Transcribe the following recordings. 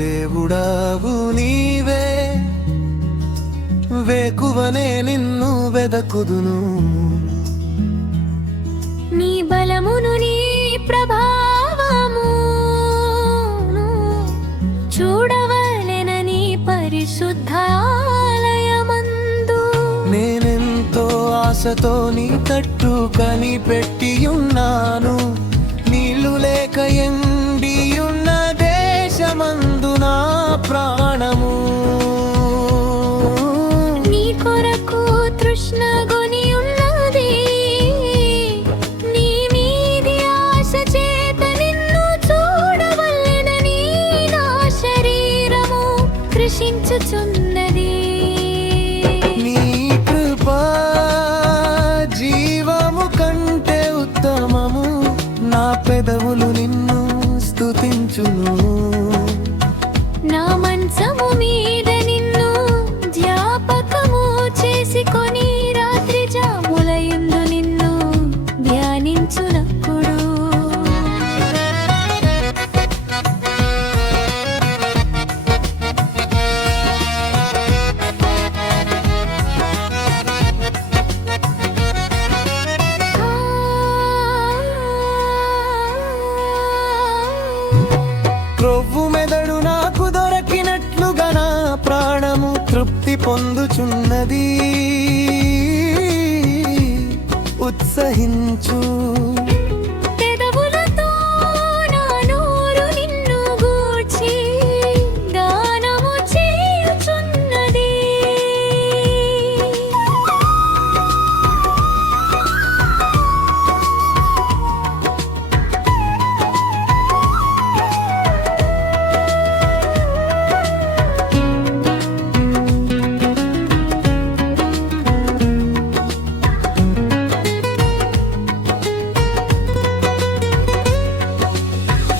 దేవుడావు నీవే, వేకువనే నిన్ను వెదకుదును. నీ బలమును నీ ప్రభావము చూడవలెనని పరిశుద్ధాలయమందు నేనెంతో ఆశతో నీ తట్టు కనిపెట్టియున్నాను. నీళ్లు లేక ఎండియున్న దేశమందు నా ప్రాణము నీ కొరకు తృష్ణగొని ఉన్నది. నీ మీది ఆశ చేత నిన్ను చూడవలెనని నా శరీరము కృషించుచున్నది. నీ కృపా జీవము కంటే ఉత్తమము, నా పెదవులు నిన్ను స్తుతించును. నా మంచము మీద నిన్ను జ్ఞాపకము చేసుకొని రాత్రి జాములయందు నిన్ను ధ్యానించునప్పుడు క్రొవ్వు మెదడు నాకు దొరకినట్లుగా నా ప్రాణము తృప్తి పొందుచున్నది. ఉత్సహించు పెదవులతో నా నోరు నిన్ను గూర్చి గానము చేయుచున్నది.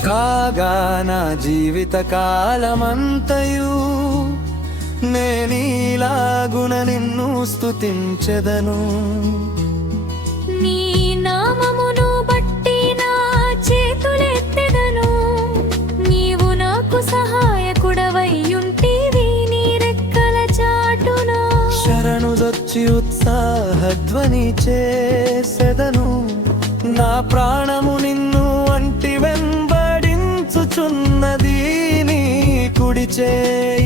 కాగా నా జీవిత కాలమంతయు నేనీలాగున నిన్ను స్తుతించెదను. నీ నామమును బట్టి నా చేతులెత్తెదను. నీవు నాకు సహాయకుడవైయుంటివి, నీ రెక్కల చాటున శరణుదొచ్చి ఉత్సాహధ్వని చేసెదను. నా ప్రాణము నిన్ను అంటి వెంబడించుచున్నది. నీ కుడి చేయి